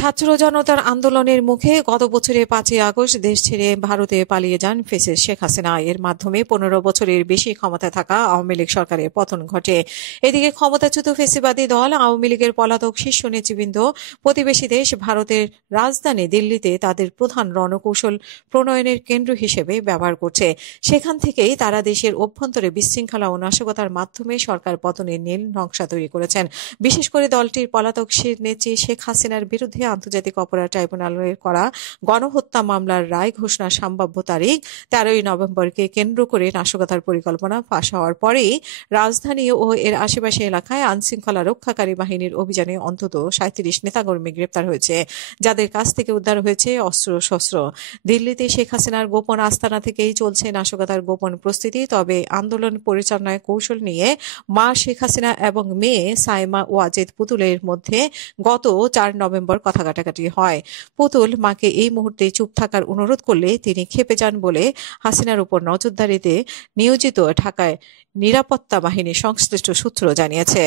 ছাত্র জনতার আন্দোলনের মুখে গত বছরের 5ই আগস্ট দেশ ছেড়ে ভারতে পালিয়ে যান ফেসিস শেখ হাসিনা। এর মাধ্যমে 15 বছরের বেশি ক্ষমতায় থাকা আওয়ামী লীগ সরকারের পতন ঘটে। এদিকে ক্ষমতাচ্যুত ফেসিবাদী দল আওয়ামী লীগের পলাতক শীর্ষ নেতৃবৃন্দ প্রতিবেশী দেশ ভারতের রাজধানী দিল্লিতে তাদের প্রধান রণকৌশল প্রণয়নের কেন্দ্র হিসেবে ব্যবহার করছে। সেখান থেকেই তারা দেশের অভ্যন্তরে বিশৃঙ্খলা ও নাশকতার মাধ্যমে সরকার পতনের নীল নকশা তৈরি করেছেন। বিশেষ করে দলটির পলাতক নেত্রী শেখ হাসিনার বিরুদ্ধে আন্তর্জাতিক অপরাধ ট্রাইব্যুনালের করা গণহত্যা মামলার রায় ঘোষণার সম্ভাব্য তারিখ 13 নভেম্বরকে কেন্দ্র করে নাশকতার পরিকল্পনা ফাঁস হওয়ার পরেই রাজধানী ও এর আশেপাশে এলাকায় আইনশৃঙ্খলা রক্ষাকারী বাহিনীর অভিযানে অন্তত 37 নেতাকর্মী গ্রেপ্তার হয়েছে, যাদের কাছ থেকে উদ্ধার হয়েছে অস্ত্রশস্ত্র। দিল্লিতে শেখ হাসিনার গোপন আস্তানা থেকেই চলছে নাশকতার গোপন প্রস্তুতি। তবে আন্দোলন পরিচালনায় কৌশল নিয়ে মা শেখ হাসিনা এবং মেয়ে সাইমা ওয়াজেদ পুতুলের মধ্যে গত 4 নভেম্বর কথা কাটাকাটি হয়। পুতুল মাকে এই মুহূর্তে চুপ থাকার অনুরোধ করলে তিনি ক্ষেপে যান বলে হাসিনার উপর নজরদারিতে নিয়োজিত ঢাকায় নিরাপত্তা বাহিনীর সংশ্লিষ্ট সূত্র জানিয়েছে।